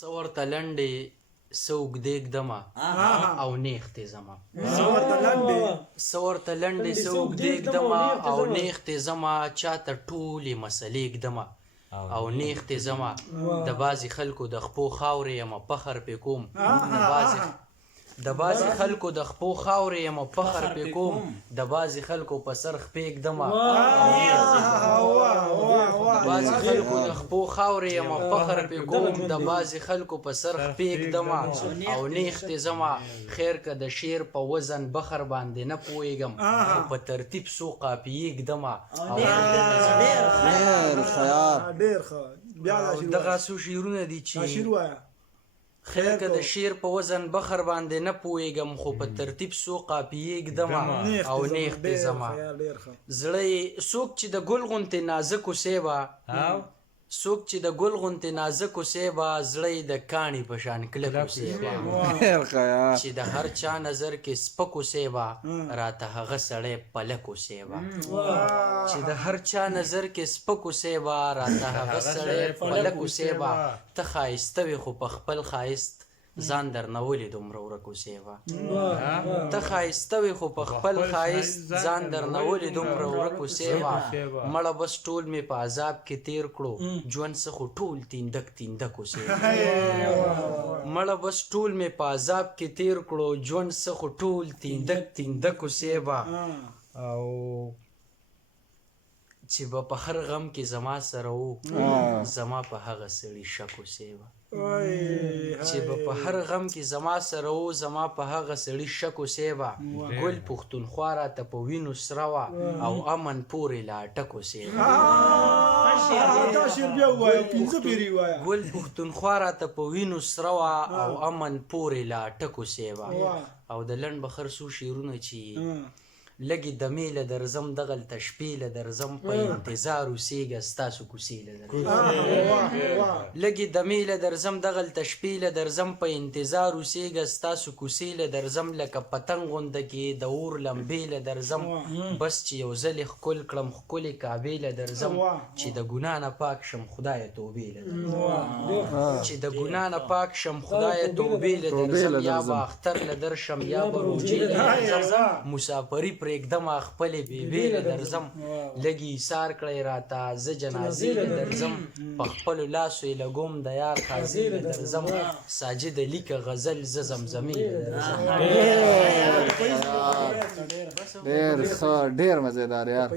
څه ورته لنډې څه اوږدې ږدمه او نیغ تېزمه څه ورته لنډې څه اوږدې ږدمه او نیغ تېزمه چاته ټولې مسلې ږدمه او نیغ تېزمه د بعضې خلکو د خپو خاورې یمه فخر پې کوم د بعضې خلکو د خپو خاورې یمه فخر پې کوم د بعضې خلکو په سر خپې ږدمه د بعضې خلکو د خپو خاورې یمه فخر پې کوم د بعضې خلکو په سر خپې ږدمه او نیغ تېزمه خیر که د شعر په وزن بخر باندې نه پوهېږم خو په ترتیب څو قافیې ږدمه دغه څو شعرونه دي چې خیر که د شعر په وزن بخر باندې نه پوهېږم خو په ترتیب څو قافیې ږدمه او نیغ تېزمه زړه یې څوک چې د ګل غوندې نازک اوسې به څوک چې د ګل غوندې نازک اوسې به زړه یې د کاڼي په شان کلک اوسې به چې د هر چا نظر کې سپک اوسې به راته هغه سړی پلک اوسې به چې د هر چا نظر کې سپک اوسې به راته هغه سړی پلک اوسې به ته ښایسته وې خو په خپل ښایست ځان درنه ولې دومره ورک اوسې به ته ښایسته وې خو په خپل ښایست ځان درنه ولې دومره ورک اوسې به مړه بس ټول مې په عذاب کې تېر کړو ژوند څه خو ټول تیندک تیندک اوسې مړه بس ټول مې په عذاب کې تېر کړو ژوند څه خو ټول تیندک تیندک اوسې به او چې به په هر غم کې زما سره و زما په هغه سړي شک اوسې به چې به په هر غم کې زما سره و زما په هغه سړي شک اوسې به ګل پښتونخوا راته په وینو سره وه او امن پورې لا اټک اوسې به ګل پښتونخوا راته په وینو سره وه او امن پورې لا اټک اوسې به او د لنډ بخر څو شعرونه چې لږې دمې له درځم دغلته شپې له درځم په انتظار اوسېږه ستاسو کوڅې له درځم لږې دمې له درځم دغلته شپې له درځم په انتظار اوسېږه ستاسو کوڅې له درځم لکه پتنګ غونده کې د اور لمبې له درځم بس چې یو ځل یې ښکل کړم ښکلې کعبې له درځم چې د ګناه نه پاک شم خدایه توبې له درځم چې د ګناه نه پاک شم خدایه توبې له درځم یا به اختر له درشم یا به روجې له درځم مسافري پرېږدمه خپلې بیبې له درځم لږې ایثار کړی راته زه جنازې له درځم په خپلو لاسو یې لګوم د یار قاضي له درځم ساجد لیکه غزل زه زمزمې له درځم ډېر ښه ډېر مزېدار یار